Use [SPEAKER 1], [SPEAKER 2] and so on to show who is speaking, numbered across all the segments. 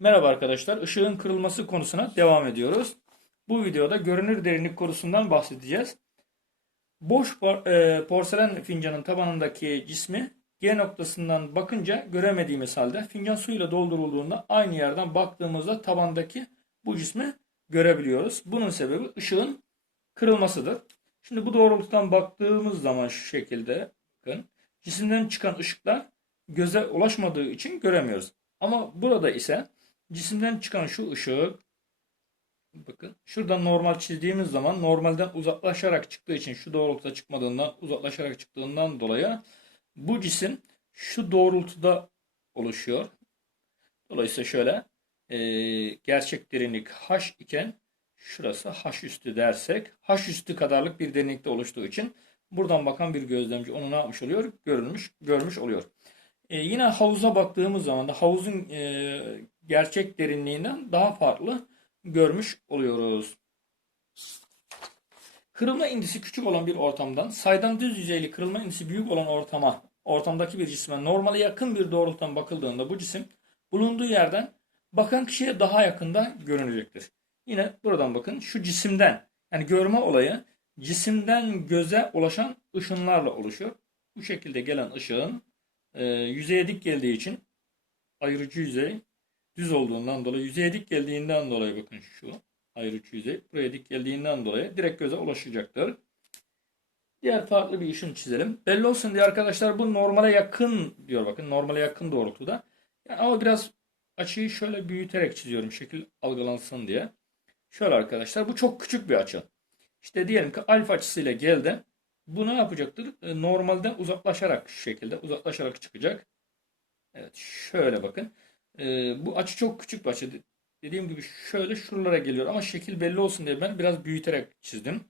[SPEAKER 1] Merhaba arkadaşlar, ışığın kırılması konusuna devam ediyoruz. Bu videoda görünür derinlik konusundan bahsedeceğiz. Boş e, porselen fincanın tabanındaki cismi G noktasından bakınca göremediğimiz halde fincan suyla doldurulduğunda aynı yerden baktığımızda tabandaki bu cismi görebiliyoruz. Bunun sebebi ışığın kırılmasıdır. Şimdi bu doğrultudan baktığımız zaman şu şekilde bakın cisimden çıkan ışıklar göze ulaşmadığı için göremiyoruz. Ama burada ise cisimden çıkan şu ışığı bakın şuradan normal çizdiğimiz zaman normalden uzaklaşarak çıktığı için şu doğrultuda çıkmadığından uzaklaşarak çıktığından dolayı bu cisim şu doğrultuda oluşuyor. Dolayısıyla şöyle e, gerçek derinlik h iken şurası h üstü dersek h üstü kadarlık bir derinlikte oluştuğu için buradan bakan bir gözlemci onu ne yapmış oluyor? Görülmüş, görmüş oluyor. E, yine havuza baktığımız zaman da havuzun e, gerçek derinliğinden daha farklı görmüş oluyoruz. Kırılma indisi küçük olan bir ortamdan saydan düz yüzeyli kırılma indisi büyük olan ortama, ortamdaki bir cisme normale yakın bir doğrultudan bakıldığında bu cisim bulunduğu yerden bakan kişiye daha yakında görünecektir. Yine buradan bakın şu cisimden yani görme olayı cisimden göze ulaşan ışınlarla oluşuyor. Bu şekilde gelen ışığın e, yüzeye dik geldiği için ayrıcı yüzey düz olduğundan dolayı yüzeye dik geldiğinden dolayı bakın şu ayrıcı yüzey buraya dik geldiğinden dolayı direkt göze ulaşacaktır. Diğer farklı bir ışın çizelim. Belli olsun diye arkadaşlar bu normale yakın diyor bakın normale yakın doğrultuda. Yani ama biraz açıyı şöyle büyüterek çiziyorum şekil algılansın diye. Şöyle arkadaşlar bu çok küçük bir açı. İşte diyelim ki alfa açısıyla geldi. Bu ne yapacaktır? E, Normalden uzaklaşarak şu şekilde uzaklaşarak çıkacak. Evet şöyle bakın. E, bu açı çok küçük bir açı. Dediğim gibi şöyle şuralara geliyor ama şekil belli olsun diye ben biraz büyüterek çizdim.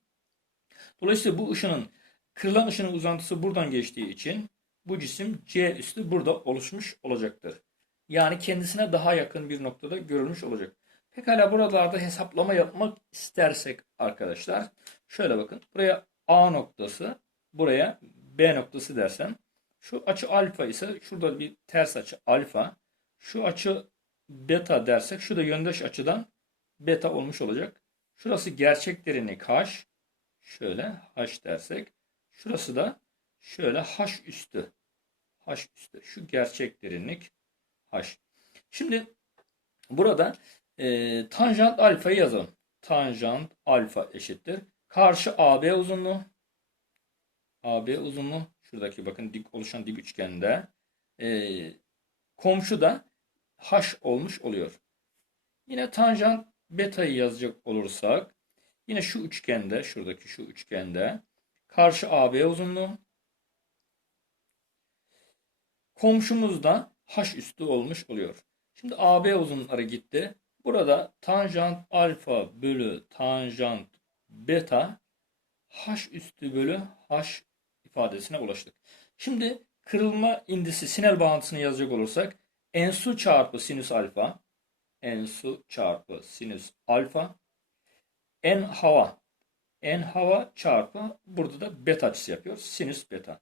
[SPEAKER 1] Dolayısıyla bu ışının kırılan ışının uzantısı buradan geçtiği için bu cisim C üstü burada oluşmuş olacaktır. Yani kendisine daha yakın bir noktada görülmüş olacak. Pekala buralarda hesaplama yapmak istersek arkadaşlar şöyle bakın. Buraya A noktası, buraya B noktası dersem şu açı alfa ise şurada bir ters açı alfa. Şu açı beta dersek şu da yöndeş açıdan beta olmuş olacak. Şurası gerçek derinlik h. Şöyle h dersek. Şurası da şöyle h üstü. h üstü. Şu gerçek derinlik h. Şimdi burada e, tanjant alfayı yazalım. Tanjant alfa eşittir. Karşı AB uzunluğu. AB uzunluğu. Şuradaki bakın dik oluşan dik üçgende. E, komşu da h olmuş oluyor. Yine tanjant beta'yı yazacak olursak yine şu üçgende şuradaki şu üçgende karşı AB uzunluğu komşumuz da h üstü olmuş oluyor. Şimdi AB uzunlukları gitti. Burada tanjant alfa bölü tanjant beta h üstü bölü h ifadesine ulaştık. Şimdi kırılma indisi sinel bağıntısını yazacak olursak n su çarpı sinüs alfa n su çarpı sinüs alfa n hava n hava çarpı burada da beta açısı yapıyor. Sinüs beta.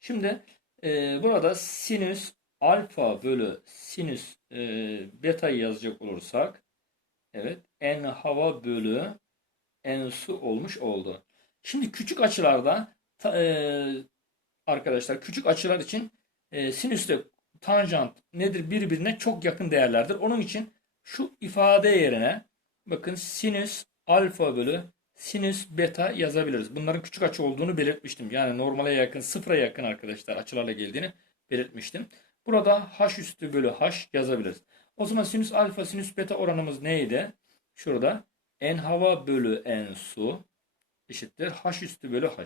[SPEAKER 1] Şimdi e, burada sinüs alfa bölü sinüs e, beta'yı yazacak olursak evet n hava bölü n su olmuş oldu. Şimdi küçük açılarda ta, e, arkadaşlar küçük açılar için e, sinüsle tanjant nedir birbirine çok yakın değerlerdir. Onun için şu ifade yerine bakın sinüs alfa bölü sinüs beta yazabiliriz. Bunların küçük açı olduğunu belirtmiştim. Yani normale yakın sıfıra yakın arkadaşlar açılarla geldiğini belirtmiştim. Burada h üstü bölü h yazabiliriz. O zaman sinüs alfa sinüs beta oranımız neydi? Şurada n hava bölü n su eşittir h üstü bölü h.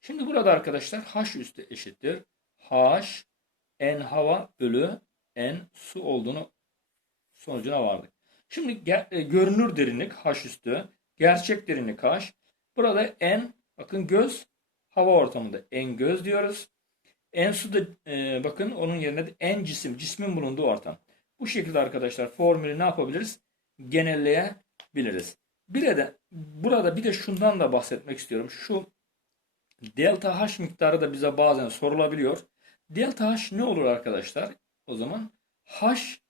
[SPEAKER 1] Şimdi burada arkadaşlar h üstü eşittir h n hava bölü n su olduğunu sonucuna vardık. Şimdi e, görünür derinlik h üstü, gerçek derinlik h. Burada n bakın göz hava ortamında n göz diyoruz. En su da e, bakın onun yerine de en cisim, cismin bulunduğu ortam. Bu şekilde arkadaşlar formülü ne yapabiliriz? Genelleyebiliriz. Bir de burada bir de şundan da bahsetmek istiyorum. Şu delta H miktarı da bize bazen sorulabiliyor. Delta H ne olur arkadaşlar? O zaman H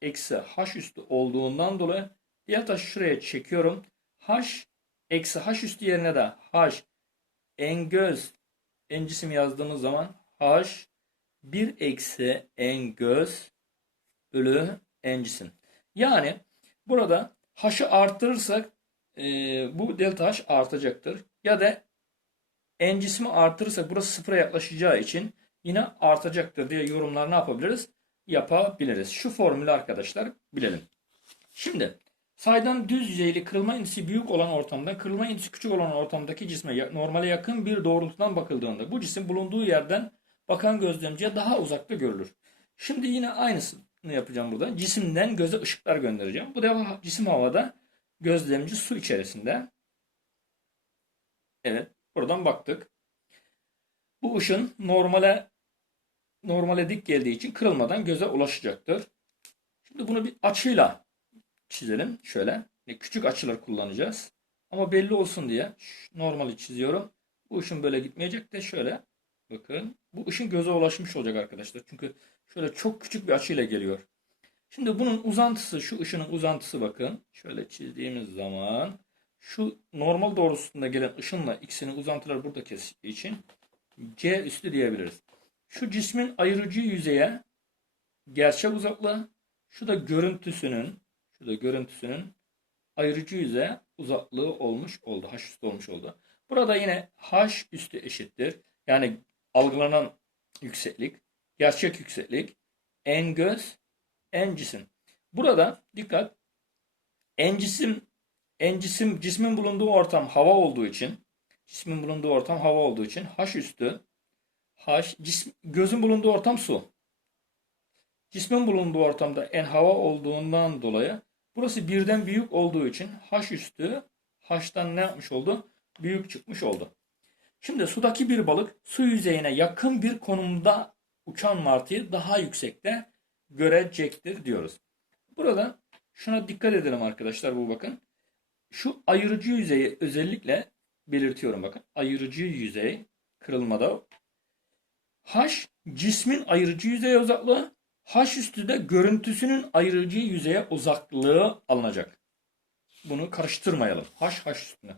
[SPEAKER 1] eksi h üstü olduğundan dolayı delta şuraya çekiyorum. h eksi h üstü yerine de h en göz en cisim yazdığımız zaman h 1 eksi en göz bölü en cisim. Yani burada h'ı arttırırsak e, bu delta h artacaktır. Ya da en cismi artırırsak burası sıfıra yaklaşacağı için yine artacaktır diye yorumlar ne yapabiliriz? Yapabiliriz. Şu formülü arkadaşlar bilelim. Şimdi saydan düz yüzeyli kırılma indisi büyük olan ortamdan kırılma indisi küçük olan ortamdaki cisme normale yakın bir doğrultudan bakıldığında bu cisim bulunduğu yerden bakan gözlemciye daha uzakta görülür. Şimdi yine aynısını yapacağım burada. Cisimden göze ışıklar göndereceğim. Bu defa cisim havada, gözlemci su içerisinde. Evet, buradan baktık. Bu ışın normale normale dik geldiği için kırılmadan göze ulaşacaktır. Şimdi bunu bir açıyla çizelim. Şöyle. Küçük açılar kullanacağız. Ama belli olsun diye normali çiziyorum. Bu ışın böyle gitmeyecek de şöyle. Bakın. Bu ışın göze ulaşmış olacak arkadaşlar. Çünkü şöyle çok küçük bir açıyla geliyor. Şimdi bunun uzantısı, şu ışının uzantısı bakın. Şöyle çizdiğimiz zaman şu normal doğrultusunda gelen ışınla x'inin uzantıları burada kesiştiği için c üstü diyebiliriz. Şu cismin ayırıcı yüzeye gerçek uzaklığı, şu da görüntüsünün, şu da görüntüsünün ayırıcı yüzeye uzaklığı olmuş oldu. H üstü olmuş oldu. Burada yine H üstü eşittir. Yani algılanan yükseklik, gerçek yükseklik, en göz, en cisim. Burada dikkat, en cisim, en cisim, cismin bulunduğu ortam hava olduğu için, cismin bulunduğu ortam hava olduğu için H üstü, H, cism, gözün bulunduğu ortam su. Cismin bulunduğu ortamda en hava olduğundan dolayı burası birden büyük olduğu için H üstü H'tan ne yapmış oldu? Büyük çıkmış oldu. Şimdi sudaki bir balık su yüzeyine yakın bir konumda uçan martıyı daha yüksekte görecektir diyoruz. Burada şuna dikkat edelim arkadaşlar bu bakın. Şu ayırıcı yüzeyi özellikle belirtiyorum bakın. Ayırıcı yüzey kırılmada H cismin ayırıcı yüzeye uzaklığı, H üstü de görüntüsünün ayırıcı yüzeye uzaklığı alınacak. Bunu karıştırmayalım. H H üstüne.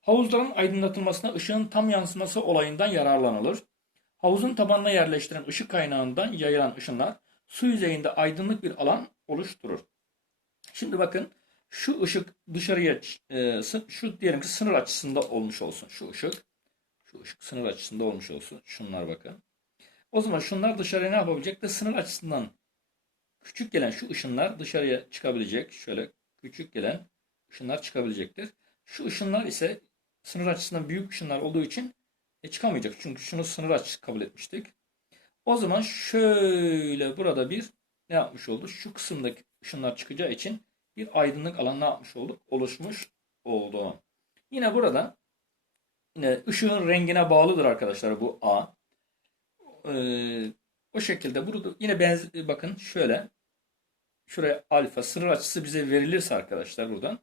[SPEAKER 1] Havuzların aydınlatılmasına ışığın tam yansıması olayından yararlanılır. Havuzun tabanına yerleştirilen ışık kaynağından yayılan ışınlar su yüzeyinde aydınlık bir alan oluşturur. Şimdi bakın şu ışık dışarıya e, şu diyelim ki sınır açısında olmuş olsun şu ışık. Şu ışık sınır açısında olmuş olsun. Şunlar bakın. O zaman şunlar dışarıya ne yapabilecek de sınır açısından küçük gelen şu ışınlar dışarıya çıkabilecek. Şöyle küçük gelen ışınlar çıkabilecektir. Şu ışınlar ise sınır açısından büyük ışınlar olduğu için e, çıkamayacak. Çünkü şunu sınır açısı kabul etmiştik. O zaman şöyle burada bir ne yapmış oldu? Şu kısımdaki ışınlar çıkacağı için bir aydınlık alan ne yapmış olduk? Oluşmuş oldu. Yine burada yine ışığın rengine bağlıdır arkadaşlar bu A. Ee, o şekilde burada yine benz bakın şöyle şuraya alfa sınır açısı bize verilirse arkadaşlar buradan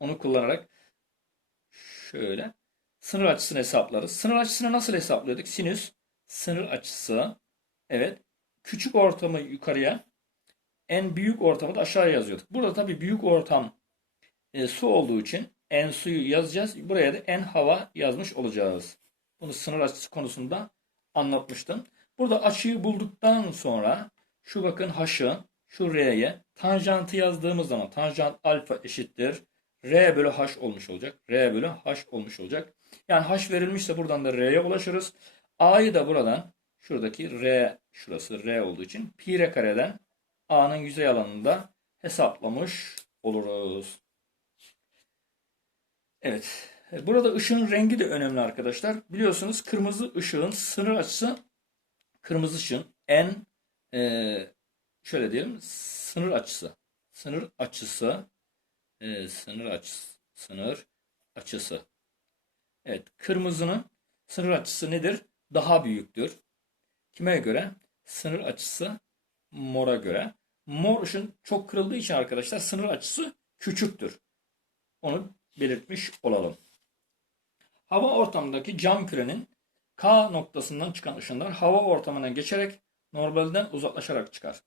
[SPEAKER 1] onu kullanarak şöyle sınır açısını hesaplarız. Sınır açısını nasıl hesaplıyorduk? Sinüs sınır açısı evet küçük ortamı yukarıya en büyük ortamı da aşağıya yazıyorduk. Burada tabii büyük ortam e, su olduğu için en suyu yazacağız. Buraya da en hava yazmış olacağız. Bunu sınır açısı konusunda anlatmıştım. Burada açıyı bulduktan sonra şu bakın h'ı şu r'ye tanjantı yazdığımız zaman tanjant alfa eşittir r bölü h olmuş olacak. r bölü h olmuş olacak. Yani h verilmişse buradan da r'ye ulaşırız. a'yı da buradan şuradaki r şurası r olduğu için pi r kareden a'nın yüzey alanında hesaplamış oluruz. Evet. Burada ışığın rengi de önemli arkadaşlar. Biliyorsunuz kırmızı ışığın sınır açısı kırmızı ışığın en e, şöyle diyelim sınır açısı. Sınır açısı e, sınır açısı sınır açısı. Evet, kırmızının sınır açısı nedir? Daha büyüktür. Kime göre? Sınır açısı mora göre. Mor ışın çok kırıldığı için arkadaşlar sınır açısı küçüktür. Onu belirtmiş olalım. Hava ortamındaki cam kürenin K noktasından çıkan ışınlar hava ortamına geçerek normalden uzaklaşarak çıkar.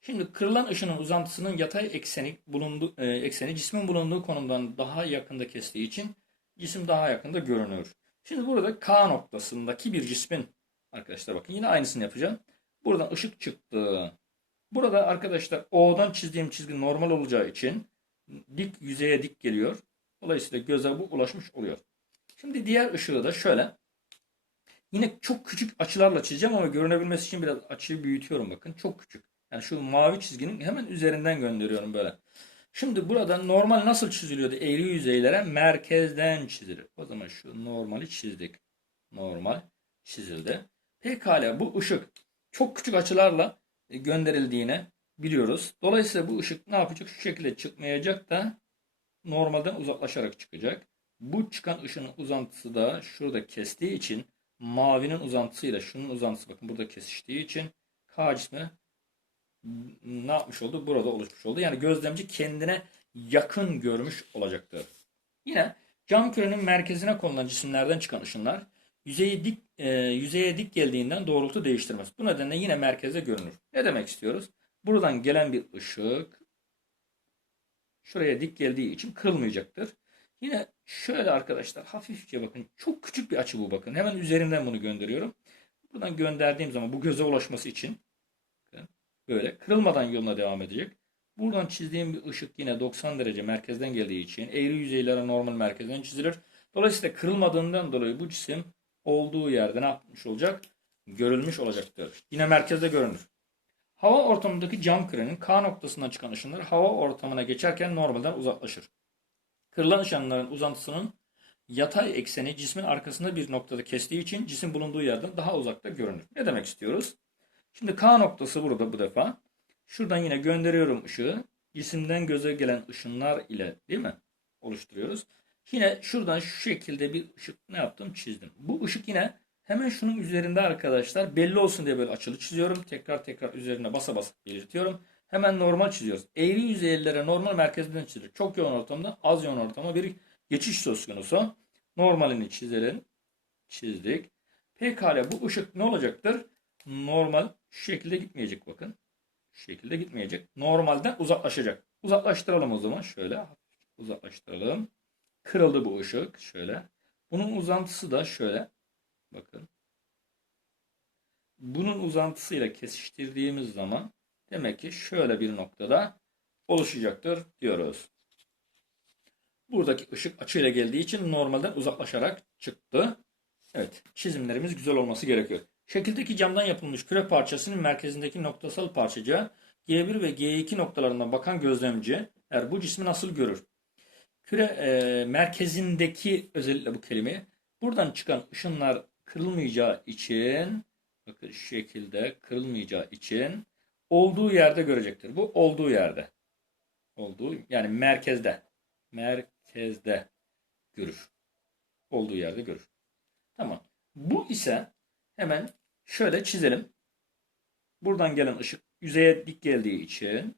[SPEAKER 1] Şimdi kırılan ışının uzantısının yatay ekseni bulundu, e, ekseni cismin bulunduğu konumdan daha yakında kestiği için cisim daha yakında görünüyor. Şimdi burada K noktasındaki bir cismin arkadaşlar bakın yine aynısını yapacağım. Buradan ışık çıktı. Burada arkadaşlar O'dan çizdiğim çizgi normal olacağı için dik yüzeye dik geliyor. Dolayısıyla göze bu ulaşmış oluyor. Şimdi diğer ışığı da şöyle. Yine çok küçük açılarla çizeceğim ama görünebilmesi için biraz açıyı büyütüyorum bakın. Çok küçük. Yani şu mavi çizginin hemen üzerinden gönderiyorum böyle. Şimdi burada normal nasıl çiziliyordu eğri yüzeylere? Merkezden çizilir. O zaman şu normali çizdik. Normal çizildi. Pekala bu ışık çok küçük açılarla gönderildiğini biliyoruz. Dolayısıyla bu ışık ne yapacak? Şu şekilde çıkmayacak da normalden uzaklaşarak çıkacak. Bu çıkan ışının uzantısı da şurada kestiği için mavinin uzantısıyla şunun uzantısı bakın burada kesiştiği için K cismi ne yapmış oldu? Burada oluşmuş oldu. Yani gözlemci kendine yakın görmüş olacaktır. Yine cam kürenin merkezine konulan cisimlerden çıkan ışınlar yüzeyi dik, e, yüzeye dik geldiğinden doğrultu değiştirmez. Bu nedenle yine merkezde görünür. Ne demek istiyoruz? Buradan gelen bir ışık şuraya dik geldiği için kırılmayacaktır. Yine şöyle arkadaşlar hafifçe bakın. Çok küçük bir açı bu bakın. Hemen üzerinden bunu gönderiyorum. Buradan gönderdiğim zaman bu göze ulaşması için böyle kırılmadan yoluna devam edecek. Buradan çizdiğim bir ışık yine 90 derece merkezden geldiği için eğri yüzeylere normal merkezden çizilir. Dolayısıyla kırılmadığından dolayı bu cisim olduğu yerde ne yapmış olacak? Görülmüş olacaktır. Yine merkezde görünür. Hava ortamındaki cam kürenin K noktasından çıkan ışınlar hava ortamına geçerken normalden uzaklaşır. Kırılan ışınların uzantısının yatay ekseni cismin arkasında bir noktada kestiği için cisim bulunduğu yerden daha uzakta görünür. Ne demek istiyoruz? Şimdi K noktası burada bu defa. Şuradan yine gönderiyorum ışığı. Cisimden göze gelen ışınlar ile değil mi? Oluşturuyoruz. Yine şuradan şu şekilde bir ışık ne yaptım? Çizdim. Bu ışık yine hemen şunun üzerinde arkadaşlar belli olsun diye böyle açılı çiziyorum. Tekrar tekrar üzerine basa basa belirtiyorum. Hemen normal çiziyoruz. Eğri yüzeylere normal merkezden çizilir. Çok yoğun ortamda az yoğun ortama bir geçiş söz konusu. Normalini çizelim. Çizdik. Pekala bu ışık ne olacaktır? Normal şu şekilde gitmeyecek bakın. Şu şekilde gitmeyecek. Normalden uzaklaşacak. Uzaklaştıralım o zaman. Şöyle uzaklaştıralım. Kırıldı bu ışık. Şöyle. Bunun uzantısı da şöyle. Bakın. Bunun uzantısıyla kesiştirdiğimiz zaman demek ki şöyle bir noktada oluşacaktır diyoruz. Buradaki ışık açıyla geldiği için normalden uzaklaşarak çıktı. Evet, çizimlerimiz güzel olması gerekiyor. Şekildeki camdan yapılmış küre parçasının merkezindeki noktasal parçacığa G1 ve G2 noktalarından bakan gözlemci eğer bu cismi nasıl görür? Küre e, merkezindeki özellikle bu kelime buradan çıkan ışınlar kırılmayacağı için bakın şu şekilde kırılmayacağı için olduğu yerde görecektir. Bu olduğu yerde. Olduğu yani merkezde. Merkezde görür. Olduğu yerde görür. Tamam. Bu ise hemen şöyle çizelim. Buradan gelen ışık yüzeye dik geldiği için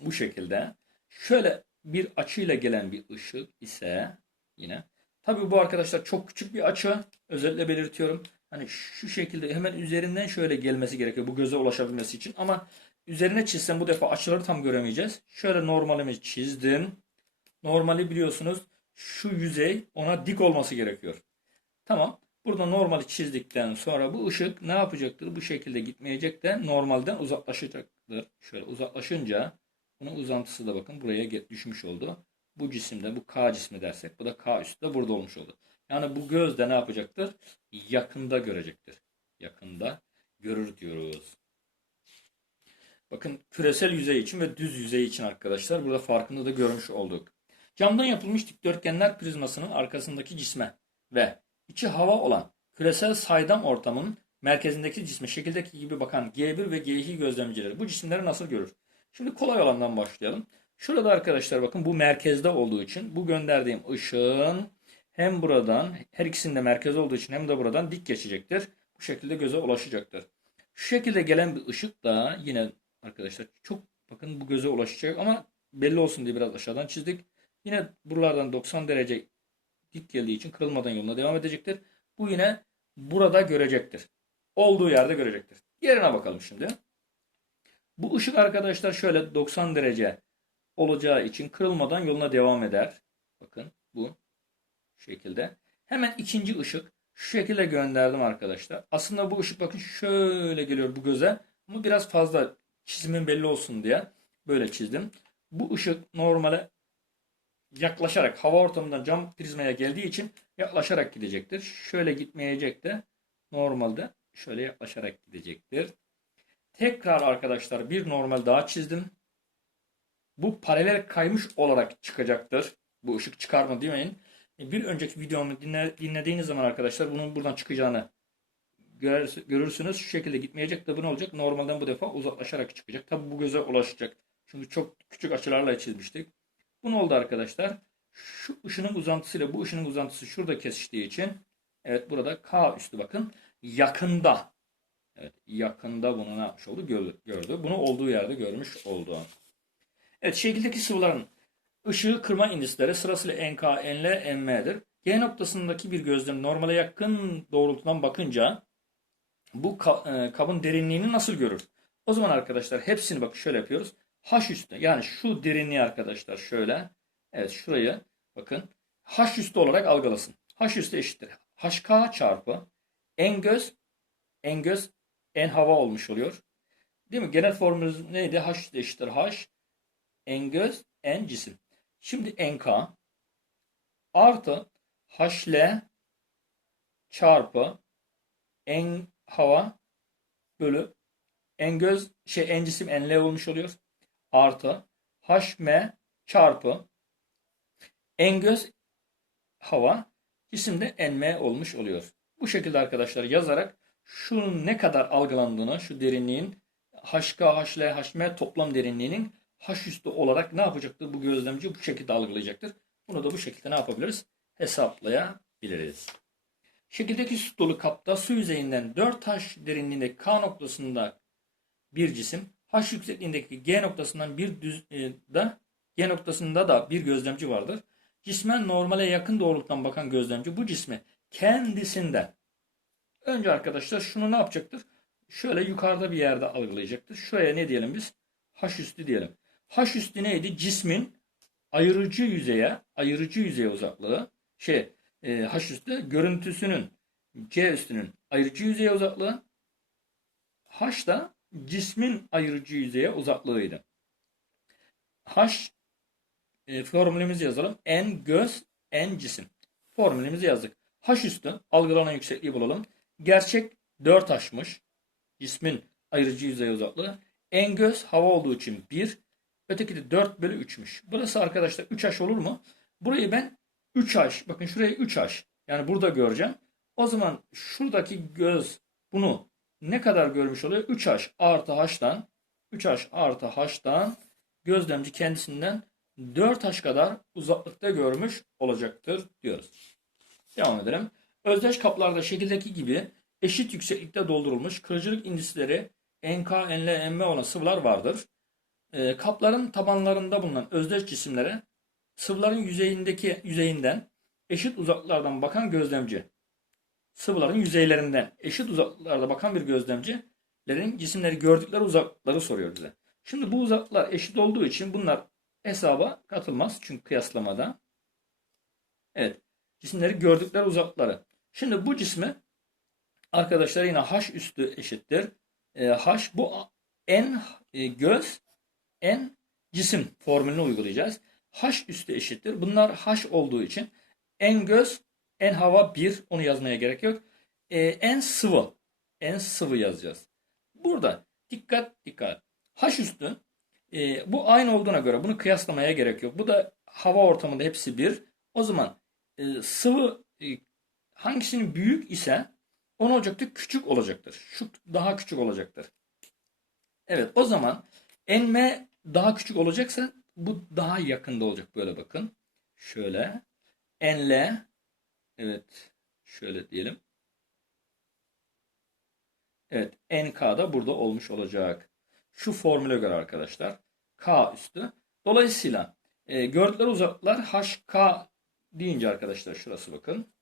[SPEAKER 1] bu şekilde şöyle bir açıyla gelen bir ışık ise yine tabii bu arkadaşlar çok küçük bir açı özellikle belirtiyorum. Hani şu şekilde hemen üzerinden şöyle gelmesi gerekiyor bu göze ulaşabilmesi için ama üzerine çizsem bu defa açıları tam göremeyeceğiz. Şöyle normalimi çizdim. Normali biliyorsunuz şu yüzey ona dik olması gerekiyor. Tamam. Burada normali çizdikten sonra bu ışık ne yapacaktır? Bu şekilde gitmeyecek de normalden uzaklaşacaktır. Şöyle uzaklaşınca bunun uzantısı da bakın buraya düşmüş oldu. Bu cisimde bu K cismi dersek bu da K üstü de burada olmuş oldu. Yani bu göz de ne yapacaktır? Yakında görecektir. Yakında görür diyoruz. Bakın küresel yüzey için ve düz yüzey için arkadaşlar burada farkını da görmüş olduk. Camdan yapılmış dikdörtgenler prizmasının arkasındaki cisme ve içi hava olan küresel saydam ortamın merkezindeki cisme şekildeki gibi bakan G1 ve G2 gözlemcileri bu cisimleri nasıl görür? Şimdi kolay olandan başlayalım. Şurada arkadaşlar bakın bu merkezde olduğu için bu gönderdiğim ışığın hem buradan her ikisinde merkez olduğu için hem de buradan dik geçecektir. Bu şekilde göze ulaşacaktır. Şu şekilde gelen bir ışık da yine arkadaşlar çok bakın bu göze ulaşacak ama belli olsun diye biraz aşağıdan çizdik. Yine buralardan 90 derece dik geldiği için kırılmadan yoluna devam edecektir. Bu yine burada görecektir. Olduğu yerde görecektir. Yerine bakalım şimdi. Bu ışık arkadaşlar şöyle 90 derece olacağı için kırılmadan yoluna devam eder. Bakın bu şekilde. Hemen ikinci ışık şu şekilde gönderdim arkadaşlar. Aslında bu ışık bakın şöyle geliyor bu göze. Ama biraz fazla çizimin belli olsun diye böyle çizdim. Bu ışık normale yaklaşarak hava ortamından cam prizmaya geldiği için yaklaşarak gidecektir. Şöyle gitmeyecek de normalde şöyle yaklaşarak gidecektir. Tekrar arkadaşlar bir normal daha çizdim. Bu paralel kaymış olarak çıkacaktır. Bu ışık çıkar mı demeyin. Bir önceki videomu dinle, dinlediğiniz zaman arkadaşlar bunun buradan çıkacağını görür- görürsünüz. Şu şekilde gitmeyecek de bu ne olacak? Normalden bu defa uzaklaşarak çıkacak. Tabi bu göze ulaşacak. Çünkü çok küçük açılarla çizmiştik. Bu ne oldu arkadaşlar? Şu ışının uzantısıyla bu ışının uzantısı şurada kesiştiği için evet burada K üstü bakın yakında evet yakında bunu ne yapmış oldu Gör- gördü. Bunu olduğu yerde görmüş oldu. Evet şekildeki sıvıların ışığı kırma indisleri sırasıyla NK, NL, NM'dir. G noktasındaki bir gözlem normale yakın doğrultudan bakınca bu e, kabın derinliğini nasıl görür? O zaman arkadaşlar hepsini bak şöyle yapıyoruz. H üstü yani şu derinliği arkadaşlar şöyle. Evet şurayı bakın H üstü olarak algılasın. H üstü eşittir. HK çarpı N göz N göz N hava olmuş oluyor. Değil mi? Genel formülümüz neydi? H eşittir H N göz N cisim. Şimdi NK artı HL çarpı N hava bölü N göz şey N cisim NL olmuş oluyor. Artı HM çarpı N göz hava cisim de NM olmuş oluyor. Bu şekilde arkadaşlar yazarak şunun ne kadar algılandığını, şu derinliğin HK, HL, HM toplam derinliğinin H üstü olarak ne yapacaktır? Bu gözlemci bu şekilde algılayacaktır. Bunu da bu şekilde ne yapabiliriz? Hesaplayabiliriz. Şekildeki süt dolu kapta su yüzeyinden 4 taş derinliğinde K noktasında bir cisim, H yüksekliğindeki G noktasından bir düz e, da G noktasında da bir gözlemci vardır. Cismen normale yakın doğrultudan bakan gözlemci bu cismi kendisinden önce arkadaşlar şunu ne yapacaktır? Şöyle yukarıda bir yerde algılayacaktır. Şuraya ne diyelim biz? H üstü diyelim. H üstü neydi? Cismin ayırıcı yüzeye, ayırıcı yüzeye uzaklığı, şey, e, H üstü görüntüsünün C üstünün ayırıcı yüzeye uzaklığı, H da cismin ayırıcı yüzeye uzaklığıydı. H e, formülümüzü yazalım. N göz, N cisim. Formülümüzü yazdık. H üstü algılanan yüksekliği bulalım. Gerçek 4 H'mış. Cismin ayırıcı yüzeye uzaklığı. N göz hava olduğu için 1. Öteki de 4 bölü 3'müş. Burası arkadaşlar 3H olur mu? Burayı ben 3H. Bakın şurayı 3H. Yani burada göreceğim. O zaman şuradaki göz bunu ne kadar görmüş oluyor? 3H artı H'tan 3H artı H'tan gözlemci kendisinden 4H kadar uzaklıkta görmüş olacaktır diyoruz. Devam edelim. Özdeş kaplarda şekildeki gibi eşit yükseklikte doldurulmuş kırıcılık indisleri NK, NL, NM olan sıvılar vardır. E, kapların tabanlarında bulunan özdeş cisimlere sıvıların yüzeyindeki yüzeyinden eşit uzaklıklardan bakan gözlemci sıvıların yüzeylerinden eşit uzaklıklarda bakan bir gözlemcilerin cisimleri gördükleri uzaklıkları soruyor bize. Şimdi bu uzaklıklar eşit olduğu için bunlar hesaba katılmaz çünkü kıyaslamada. Evet. Cisimleri gördükleri uzaklıkları. Şimdi bu cismi arkadaşlar yine H üstü eşittir. E, H bu n e, göz n cisim formülünü uygulayacağız. H üstü eşittir. Bunlar H olduğu için n göz n hava 1 onu yazmaya gerek yok. E, n sıvı n sıvı yazacağız. Burada dikkat dikkat. H üstü e, bu aynı olduğuna göre bunu kıyaslamaya gerek yok. Bu da hava ortamında hepsi bir. O zaman e, sıvı e, hangisinin büyük ise o ne olacaktır? Küçük olacaktır. Şu daha küçük olacaktır. Evet o zaman nm daha küçük olacaksa bu daha yakında olacak böyle bakın. Şöyle nl evet şöyle diyelim. Evet nk da burada olmuş olacak. Şu formüle göre arkadaşlar k üstü. Dolayısıyla e, gördükleri uzaklıklar hk deyince arkadaşlar şurası bakın.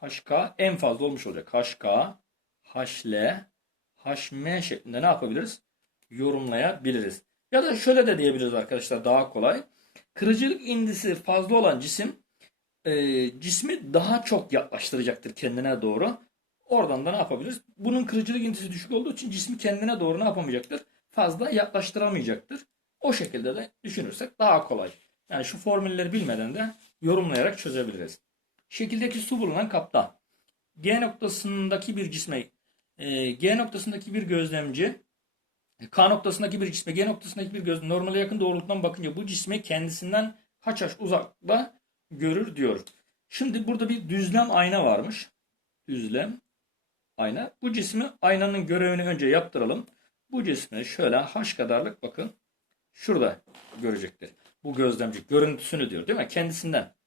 [SPEAKER 1] HK en fazla olmuş olacak. HK, HL, HM şeklinde ne yapabiliriz? yorumlayabiliriz. Ya da şöyle de diyebiliriz arkadaşlar daha kolay. Kırıcılık indisi fazla olan cisim e, cismi daha çok yaklaştıracaktır kendine doğru. Oradan da ne yapabiliriz? Bunun kırıcılık indisi düşük olduğu için cismi kendine doğru ne yapamayacaktır? Fazla yaklaştıramayacaktır. O şekilde de düşünürsek daha kolay. Yani şu formülleri bilmeden de yorumlayarak çözebiliriz. Şekildeki su bulunan kapta G noktasındaki bir cisme e, G noktasındaki bir gözlemci K noktasındaki bir cisme G noktasındaki bir göz normale yakın doğrultudan bakınca bu cisme kendisinden kaç yaş uzakta görür diyor. Şimdi burada bir düzlem ayna varmış. Düzlem ayna. Bu cismi aynanın görevini önce yaptıralım. Bu cismi şöyle h kadarlık bakın şurada görecektir. Bu gözlemci görüntüsünü diyor değil mi? Kendisinden.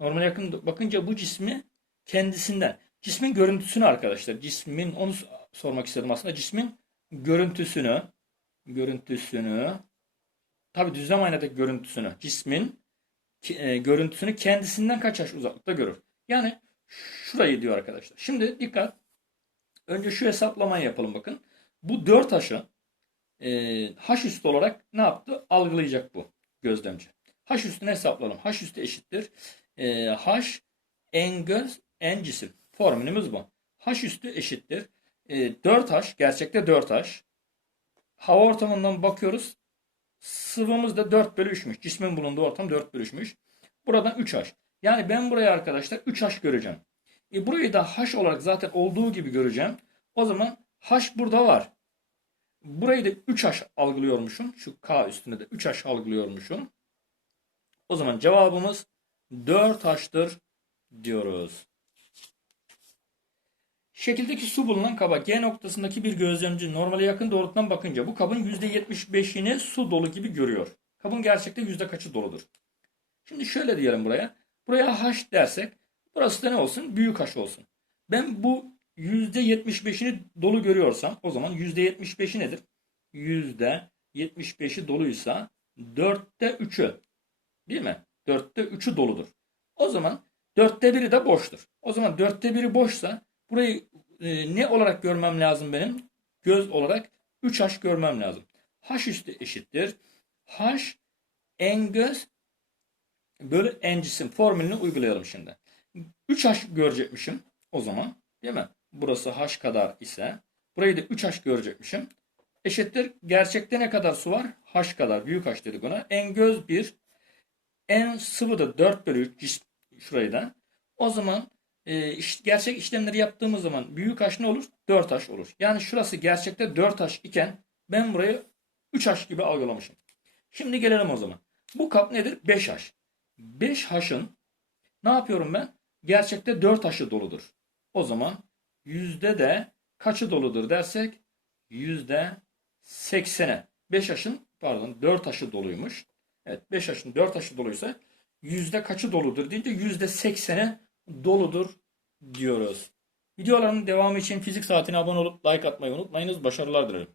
[SPEAKER 1] Normal yakın bakınca bu cismi kendisinden. Cismin görüntüsünü arkadaşlar. Cismin onu sormak istedim aslında. Cismin görüntüsünü görüntüsünü tabi düzlem aynadaki görüntüsünü cismin e, görüntüsünü kendisinden kaç yaş uzaklıkta görür. Yani şurayı diyor arkadaşlar. Şimdi dikkat. Önce şu hesaplamayı yapalım bakın. Bu 4 haşı e, h üstü olarak ne yaptı? Algılayacak bu gözlemci. H üstünü hesaplayalım. H üstü eşittir. E, h en göz. Formülümüz bu. H üstü eşittir. E, 4H gerçekte 4H. Hava ortamından bakıyoruz. Sıvımız da 4 bölü 3'müş. Cismin bulunduğu ortam 4 bölü 3'müş. Buradan 3H. Yani ben buraya arkadaşlar 3H göreceğim. E burayı da H olarak zaten olduğu gibi göreceğim. O zaman H burada var. Burayı da 3H algılıyormuşum. Şu K üstünde de 3H algılıyormuşum. O zaman cevabımız 4H'tır diyoruz. Şekildeki su bulunan kaba G noktasındaki bir gözlemci normale yakın doğrultudan bakınca bu kabın %75'ini su dolu gibi görüyor. Kabın gerçekte yüzde kaçı doludur? Şimdi şöyle diyelim buraya. Buraya H dersek burası da ne olsun? Büyük H olsun. Ben bu %75'ini dolu görüyorsam o zaman %75'i nedir? %75'i doluysa 4'te 3'ü değil mi? 4'te 3'ü doludur. O zaman 4'te 1'i de boştur. O zaman 4'te 1'i boşsa Burayı e, ne olarak görmem lazım benim? Göz olarak 3H görmem lazım. H üstü eşittir. H en göz bölü en cisim formülünü uygulayalım şimdi. 3H görecekmişim o zaman. Değil mi? Burası H kadar ise burayı da 3H görecekmişim. Eşittir. Gerçekte ne kadar su var? H kadar. Büyük H dedik ona. En göz 1. En sıvı da 4 bölü 3 şurayı da. O zaman e, iş, gerçek işlemleri yaptığımız zaman büyük H ne olur? 4H olur. Yani şurası gerçekte 4H iken ben burayı 3H gibi algılamışım. Şimdi gelelim o zaman. Bu kap nedir? 5H. 5H'ın ne yapıyorum ben? Gerçekte 4H'ı doludur. O zaman yüzde de kaçı doludur dersek yüzde 80'e. 5H'ın pardon 4H'ı doluymuş. Evet 5H'ın 4H'ı doluysa yüzde kaçı doludur deyince yüzde 80'e doludur diyoruz. Videoların devamı için fizik saatine abone olup like atmayı unutmayınız. Başarılar dilerim.